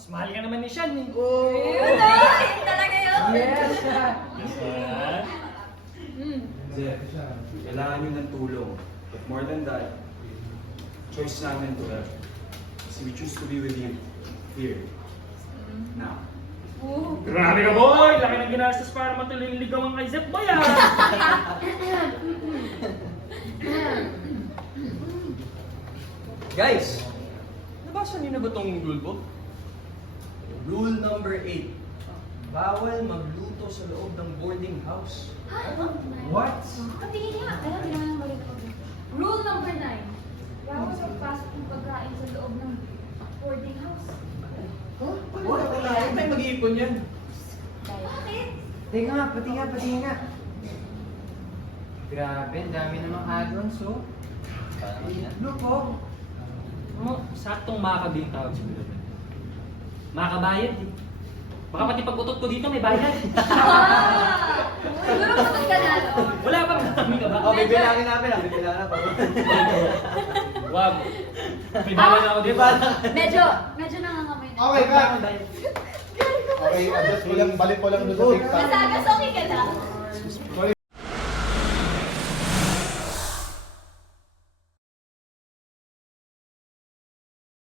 Mas mahal ka naman ni Sean eh. Oh! Yun na! Yun talaga yun! Yes! Jeff, kailangan nyo ng tulong. But more than that, choice namin to have. Kasi we choose to be with you. Here. Now. Grabe ka boy! Laki ng ginastos para matuloy yung ligawan kay Zep boy ah! Guys, nabasa niyo na ba tong rule book? Rule number 8. Bawal magluto sa loob ng boarding house. What? Patingin niya. Alam niyo naman mali ko. Rule number 9. Bawal magpasok ng pagkain sa loob ng boarding house. Wala, hindi tayo mag-iipon yan. Bakit? Teka nga, pati nga. Grabe, ang dami namang add-ons, oh. Look, oh. Ano, saktong makakabing tawag siguro. Makakabayad eh. Baka pati pag-utot ko dito may bayad. Siguro kapag ka na, no? Wala pa, kami ka ba? Oh, bibilangin namin ah. Bibilangin pa. Wag. May bayad ako dito. Medyo nangangamay na. Okay ka. Okay, adjust ko lang, balik ko lang doon sa TikTok. Nasagas, okay ka na?